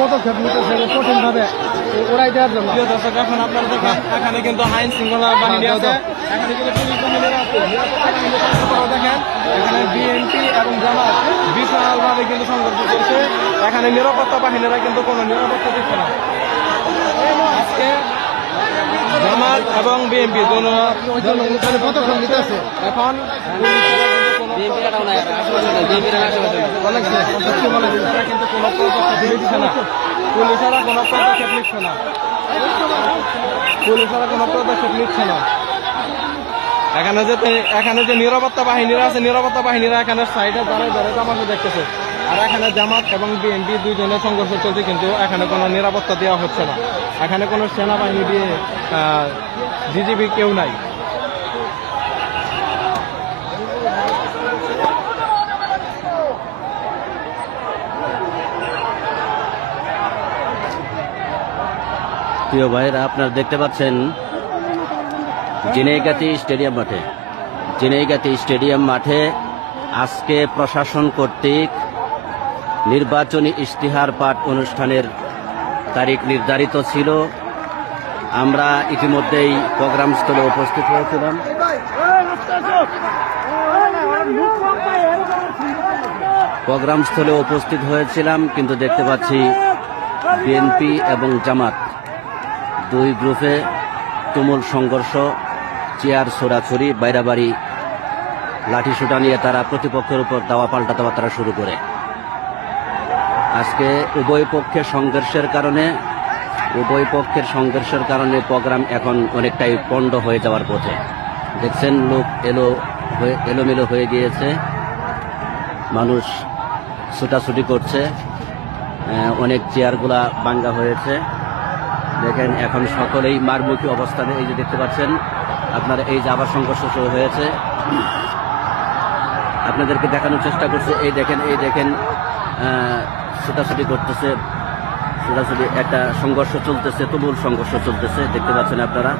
পদক্ষেপ নিতেছে কঠিন ভাবে ওরাই দেওয়ার জন্য। প্রিয় দর্শক, এখন আপনারা দেখেন এখানে কিন্তু আইন শৃঙ্খলা বাহিনী আছে, এখানে কিন্তু পুলিশ বাহিনীরা আছে। দেখেন এখানে বিএনপি এবং জামাত বিশালভাবে কিন্তু সংঘর্ষ চলছে। এখানে নিরাপত্তা বাহিনীরা কিন্তু কোনো নিরাপত্তা দিচ্ছে না। আজকে জামাত এবং বিএনপি পদক্ষেপ নিতেছে। এখন পুলিশেরা কিন্তু কোনো পদক্ষেপ নিচ্ছে না। পুলিশেরা কোনো পদক্ষেপ নিচ্ছে না। পুলিশেরা কোনো পদক্ষেপ নিচ্ছে না। এখানে যে নিরাপত্তা বাহিনীরা আছে, নিরাপত্তা বাহিনীরা এখানে সাইডে দাঁড়িয়ে দাঁড়িয়ে তামাশা দেখতেছে। আর এখানে জামাত এবং বিএনপি দুইজনের সংঘর্ষ চলছে, কিন্তু এখানে কোনো নিরাপত্তা দেওয়া হচ্ছে না। এখানে কোনো সেনাবাহিনী দিয়ে জিজিবি কেউ নাই। প্রিয় ভাইরা, আপনারা দেখতে পাচ্ছেন জিনেগাতি স্টেডিয়াম মাঠে আজকে প্রশাসন কর্তৃক নির্বাচনী ইশতেহার পাঠ অনুষ্ঠানের তারিখ নির্ধারিত ছিল। আমরা ইতিমধ্যেই প্রোগ্রাম স্থলে উপস্থিত হয়েছিলাম। কিন্তু দেখতে পাচ্ছি বিএনপি এবং জামাত দুই গ্রুপে তুমুল সংঘর্ষ, চেয়ার ছোড়াছুরি, বাইরাবাড়ি, লাঠিসোঁটা নিয়ে তারা প্রতিপক্ষের উপর দাওয়া পাল্টা দেওয়া তারা শুরু করে। আজকে উভয় পক্ষের সংঘর্ষের কারণে প্রোগ্রাম এখন অনেকটাই পণ্ড হয়ে যাওয়ার পথে। দেখছেন লোক এলোমেলো হয়ে গিয়েছে, মানুষ ছুটাছুটি করছে, অনেক চেয়ারগুলা ভাঙ্গা হয়েছে। দেখেন এখন সকলেই মারমুখী অবস্থানে, এই যে দেখতে পাচ্ছেন আপনারা, এই যে আবার সংঘর্ষ শুরু হয়েছে। আপনাদেরকে দেখানোর চেষ্টা করছে, এই দেখেন ছুটাছুটি করতেছে, একটা সংঘর্ষ চলতেছে, তুমুল সংঘর্ষ চলতেছে, দেখতে পাচ্ছেন আপনারা।